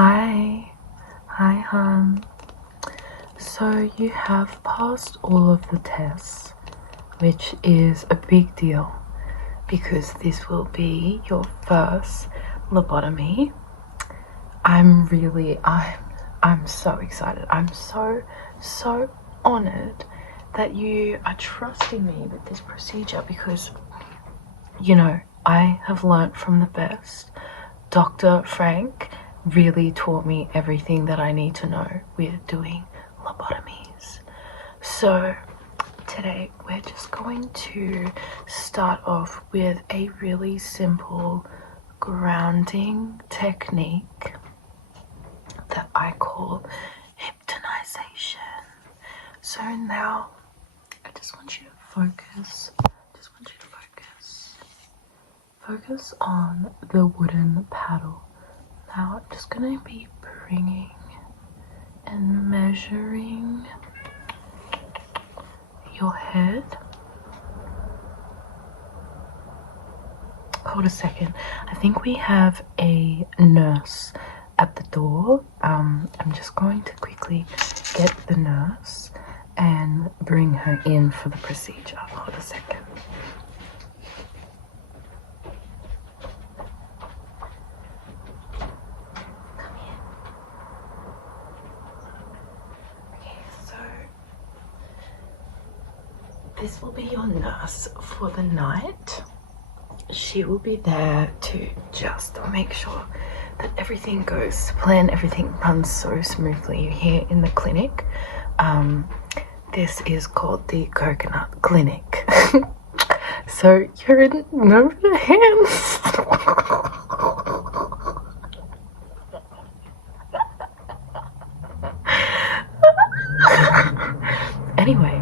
Hi, hon. So you have passed all of the tests, which is a big deal because this will be your first lobotomy. I'm so excited. I'm so honored that you are trusting me with this procedure because, I have learnt from the best. Dr. Frank really taught me everything that I need to know with doing lobotomies. So today we're just going to start off with a really simple grounding technique that I call hypnotization. So now I just want you to focus. Focus on the wooden paddle. Now I'm just going to be bringing and measuring your head. Hold a second. I think we have a nurse at the door. I'm just going to quickly get the nurse and bring her in for the procedure. Hold a second. This will be your nurse for the night. She will be there to just make sure that everything goes to plan, everything runs so smoothly here in the clinic. This is called the Coconut Clinic. So you're in the hands. Anyway,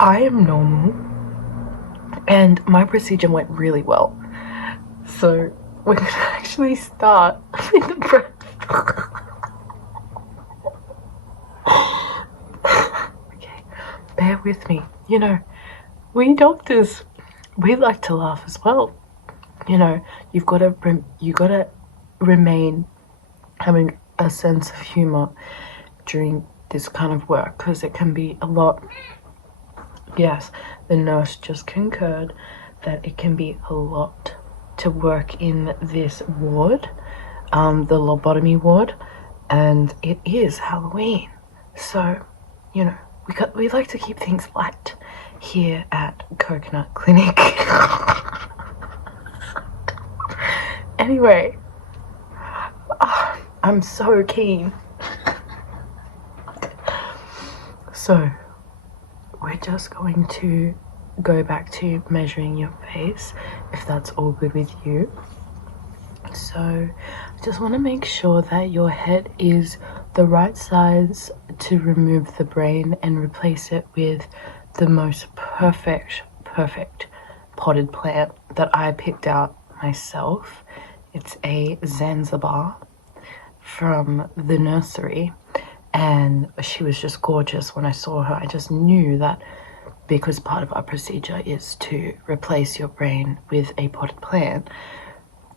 I am normal and my procedure went really well. So we're going to actually start with the breath. Okay, bear with me. We doctors, we like to laugh as well. You've got to remain having a sense of humor during this kind of work because it can be a lot. Yes, the nurse just concurred that it can be a lot to work in this ward, the lobotomy ward, and it is Halloween. So, we like to keep things light here at Coconut Clinic. Anyway, I'm so keen. So, we're just going to go back to measuring your face, if that's all good with you. So, I just want to make sure that your head is the right size to remove the brain and replace it with the most perfect potted plant that I picked out myself. It's a Zanzibar from the nursery. And she was just gorgeous when I saw her. I just knew that because part of our procedure is to replace your brain with a potted plant,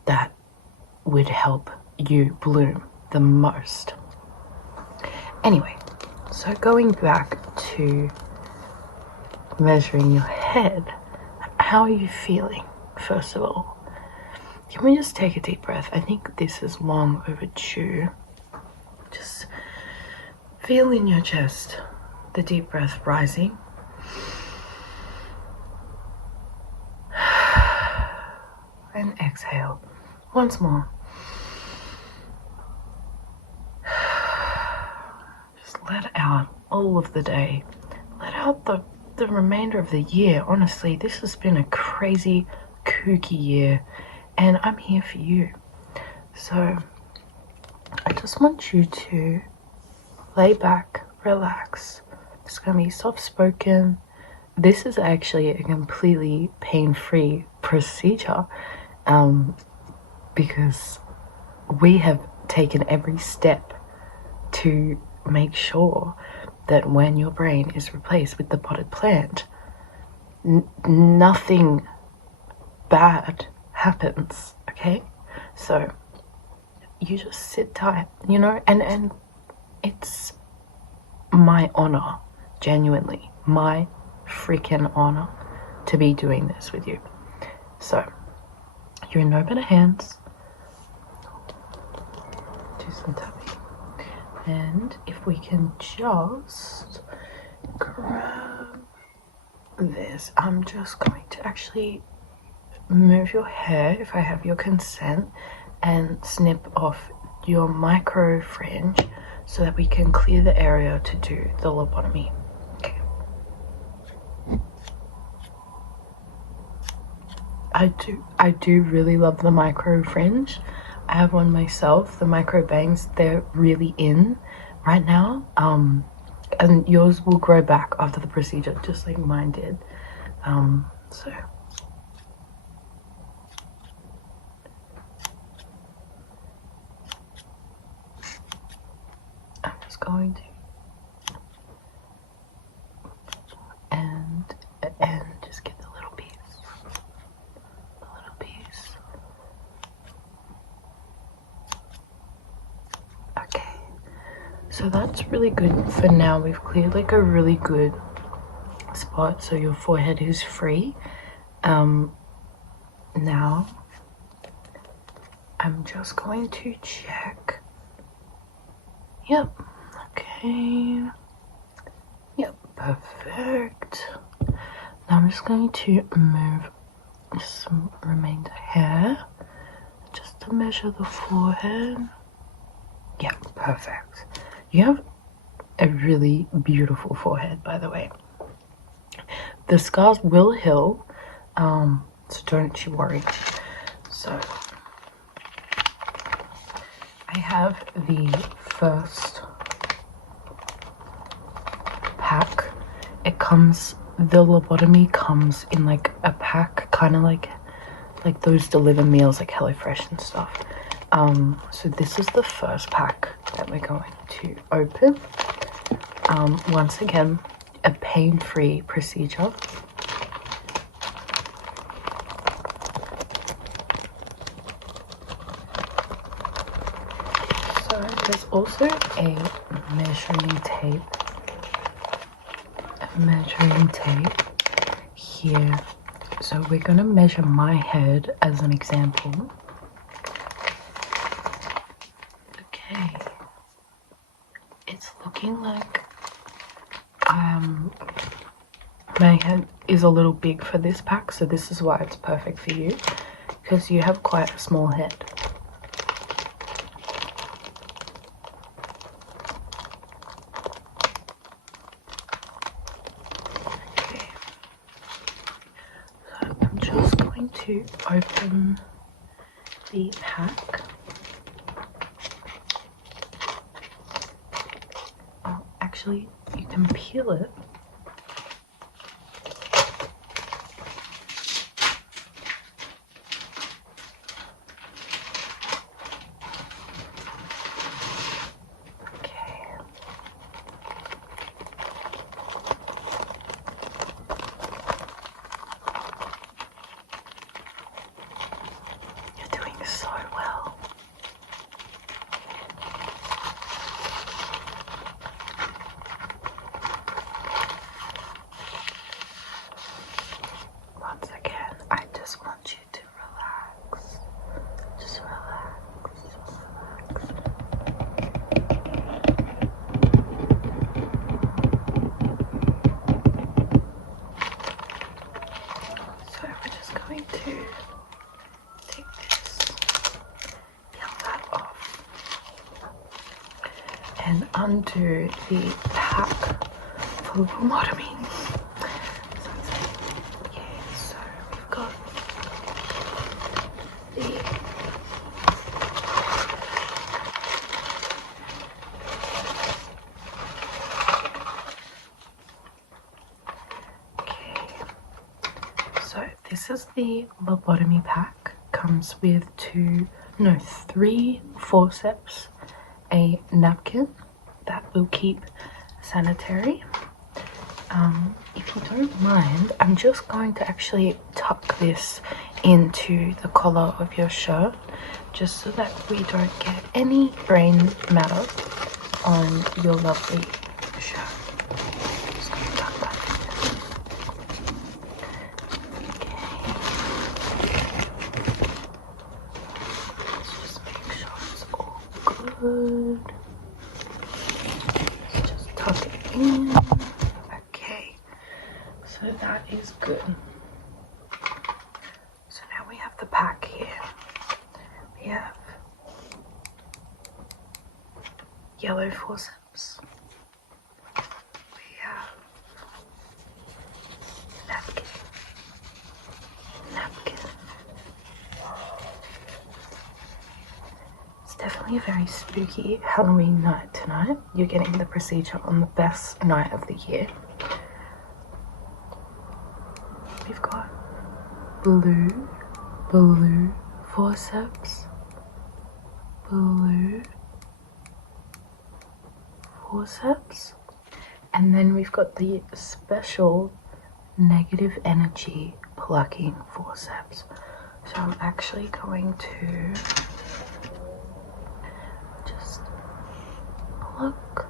that would help you bloom the most. Anyway, so going back to measuring your head, how are you feeling, first of all? Can we just take a deep breath? I think this is long overdue. Just feel in your chest the deep breath rising. And exhale once more. Just let out all of the day. Let out the remainder of the year. Honestly, this has been a crazy, kooky year, and I'm here for you. So I just want you to lay back, relax. It's going to be soft-spoken. This is actually a completely pain-free procedure because we have taken every step to make sure that when your brain is replaced with the potted plant, nothing bad happens, okay? So you just sit tight, you know, and it's my honor, genuinely my freaking honor, to be doing this with you. So you're in no better hands. Do some tapping, and if we can just grab this, I'm just going to actually move your hair, if I have your consent, and snip off your micro fringe so that we can clear the area to do the lobotomy. Okay. I do really love the micro fringe. I have one myself. The micro bangs, they're really in right now. And yours will grow back after the procedure, just like mine did. So I'm just going to and just get the little piece. Okay, so that's really good for now. We've cleared like a really good spot, so your forehead is free. Now I'm just going to check. Yep, okay, yep, perfect. Now I'm just going to move some remainder hair just to measure the forehead. Yeah, perfect. You have a really beautiful forehead, by the way. The scars will heal, so don't you worry. So I have the first pack. It comes, the lobotomy comes in like a pack, kind of like those deliver meals like HelloFresh and stuff. So this is the first pack that we're going to open. Once again, a pain-free procedure. So there's also a measuring tape here. So we're going to measure my head as an example. Okay, it's looking like my head is a little big for this pack, so this is why it's perfect for you, because you have quite a small head. Okay, so I'm just going to open the pack. Oh, actually, you can peel it. So well. Once again, I just want you to relax. Just relax. So we're just going to take this, peel that off, and undo the pack for the lobotomy. Okay, so we've got the so this is the lobotomy pack. Comes with 3 forceps, a napkin that will keep sanitary, if you don't mind, I'm just going to actually tuck this into the collar of your shirt, just so that we don't get any brain matter on your lovely shirt. Just gonna tuck that in. Okay. Let's just make sure it's all good. Let's just tuck it in. Okay, so that is good. So now we have the pack here. We have yellow forceps. We have napkin. It's definitely a very spooky Halloween night tonight. You're getting the procedure on the best night of the year. We've got blue forceps, and then we've got the special negative energy plucking forceps. So I'm actually going to just pluck,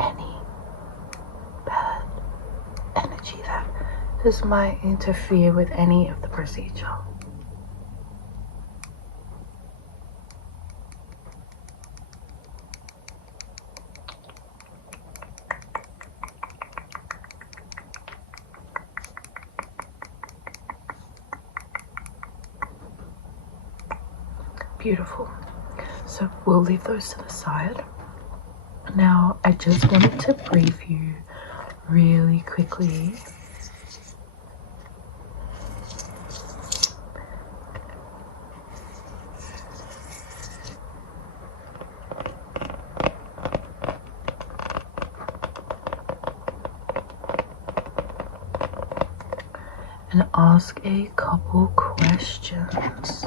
any bad energy that this might interfere with any of the procedure. Beautiful. So we'll leave those to the side. Now I just wanted to brief you really quickly and ask a couple questions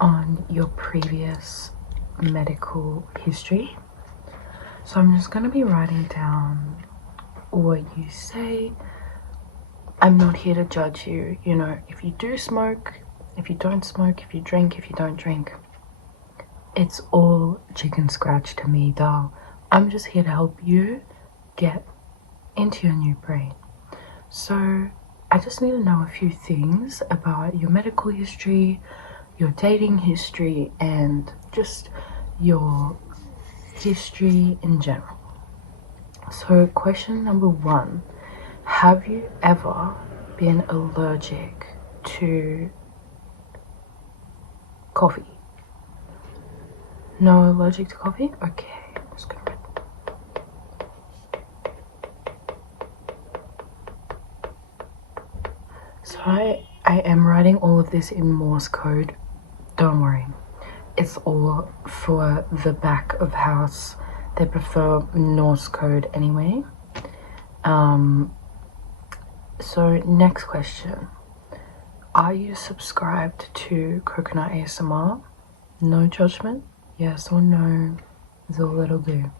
on your previous medical history. So I'm just going to be writing down what you say. I'm not here to judge you. You know, if you do smoke, if you don't smoke, if you drink, if you don't drink, it's all chicken scratch to me, doll. I'm just here to help you get into your new brain. So I just need to know a few things about your medical history, your dating history, and just your history in general. So question number 1, have you ever been allergic to coffee? No allergic to coffee? Okay, I'm just gonna write. So I am writing all of this in Morse code. Don't worry, it's all for the back of house. They prefer Morse code anyway. So next question, are you subscribed to Coconut ASMR? No judgment, yes or no, is all it'll do.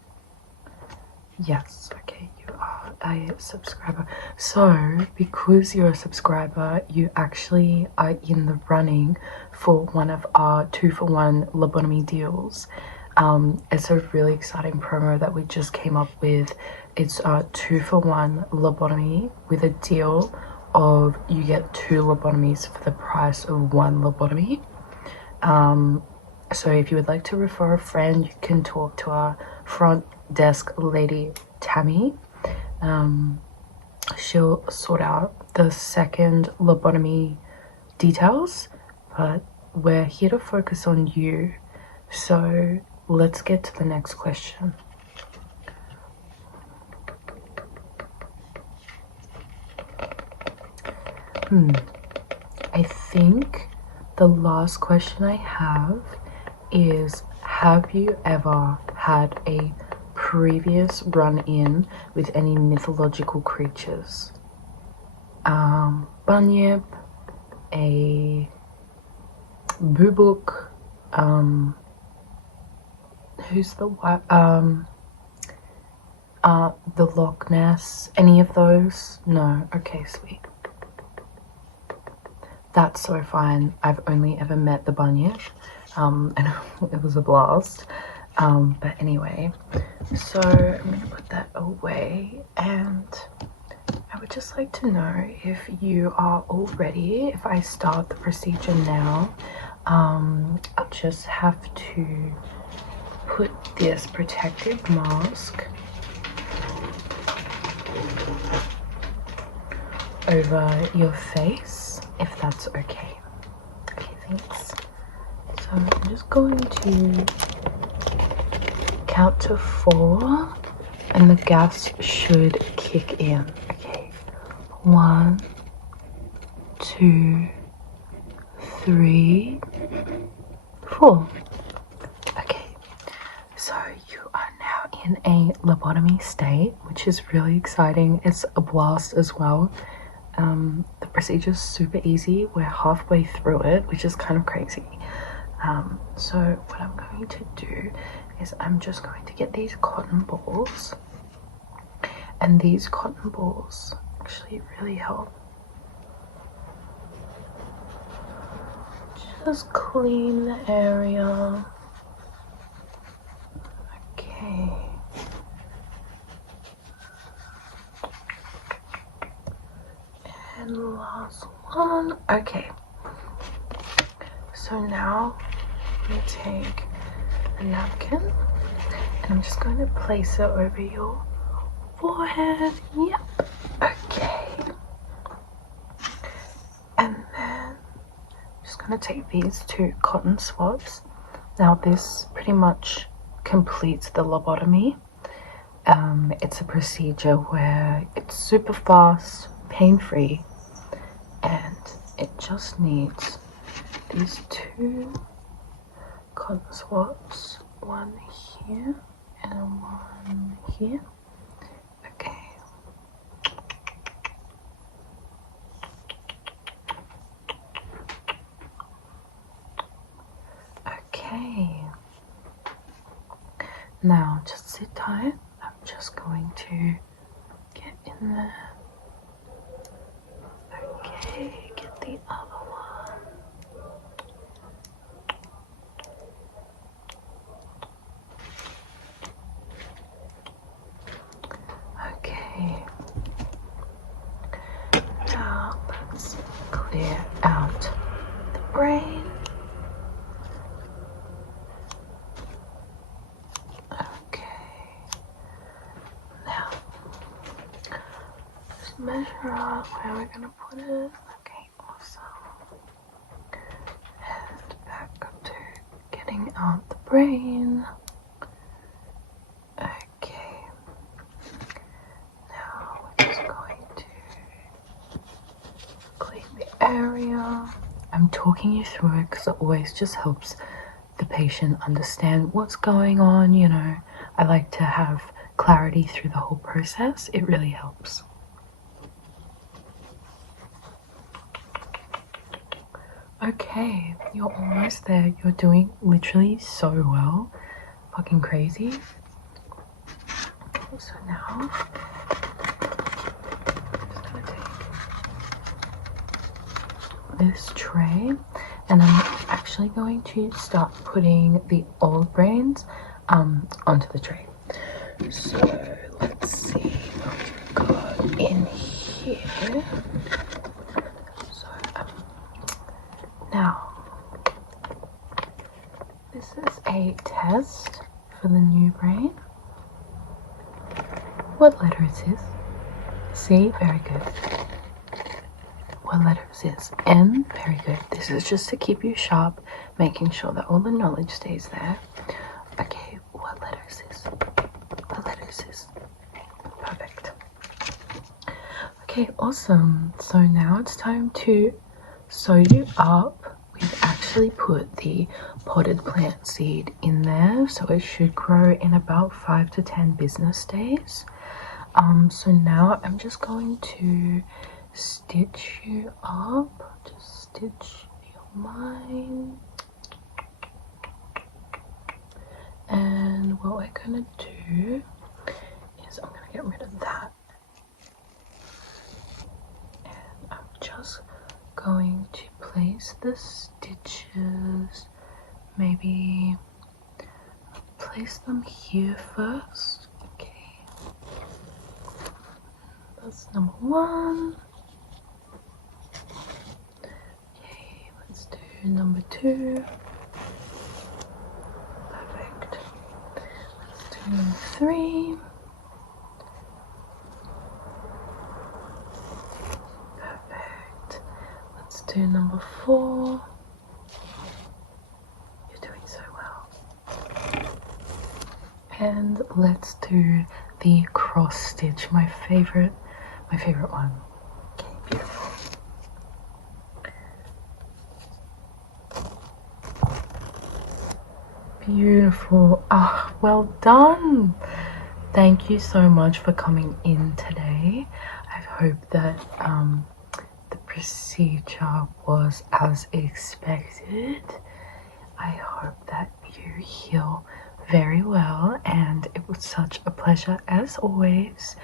Yes, okay, you are a subscriber. So because you're a subscriber, you actually are in the running for one of our 2-for-1 lobotomy deals. It's a really exciting promo that we just came up with. It's a 2-for-1 lobotomy with a deal of you get 2 lobotomies for the price of 1 lobotomy. So if you would like to refer a friend, you can talk to our front desk lady Tammy. She'll sort out the second lobotomy details, but we're here to focus on you. So let's get to the next question. I think the last question I have is, have you ever had a previous run-in with any mythological creatures. Bunyip, a boobook, who's the what? The Loch Ness, any of those? No, okay, sweet. That's so fine. I've only ever met the Bunyip, and it was a blast. But anyway, so I'm gonna put that away, and I would just like to know if you are all ready. If I start the procedure now, I'll just have to put this protective mask over your face, if that's okay. Okay, thanks. So I'm just going to count to 4 and the gas should kick in. Okay, 1, 2, 3, 4. Okay, so you are now in a lobotomy state, which is really exciting. It's a blast as well. The procedure is super easy. We're halfway through it, which is kind of crazy. So what I'm going to do is I'm just going to get these cotton balls, and these cotton balls actually really help just clean the area. Okay. And the last one. Okay. So now I'm going to take a napkin and I'm just going to place it over your forehead. Yep. Okay. And then I'm just going to take these 2 cotton swabs. Now this pretty much completes the lobotomy. It's a procedure where it's super fast, pain-free, and it just needs these 2 cotton swabs, one here and one here. Okay. Okay. Now just sit tight. I'm just going to get in there. Okay, get the other one. Okay. Now let's clear out the brain. Okay. Now just measure out where we're gonna put it. Okay, awesome. And back up to getting out the brain. Okay. Now we're just going to clean the area. I'm talking you through it because it always just helps the patient understand what's going on, you know. I like to have clarity through the whole process. It really helps. Okay, you're almost there. You're doing literally so well. Fucking crazy. So now, I'm just gonna take this tray, and I'm actually going to start putting the old brains onto the tray. So let's see what we've got in here. So now this is a test for the new brain. What letter is this? C? Very good. What letter is this? N? Very good. This is just to keep you sharp, making sure that all the knowledge stays there. Okay, what letter is this? What letter is this? Perfect. Okay, awesome. So now it's time to sew you up with actually actually put the potted plant seed in there, so it should grow in about 5 to 10 business days. So now I'm just going to stitch you up, just stitch your mind. And what we're gonna do is I'm gonna get rid of that, and I'm just going to place the stitches, maybe place them here first. Okay, that's number 1. Okay, let's do number 2. Perfect. Let's do number 3. Perfect. Let's do number 4. You're doing so well. And let's do the cross stitch, my favorite one. Okay, beautiful. Beautiful. Ah, well done. Thank you so much for coming in today. I hope that the procedure was as expected. I hope that you heal very well, and it was such a pleasure as always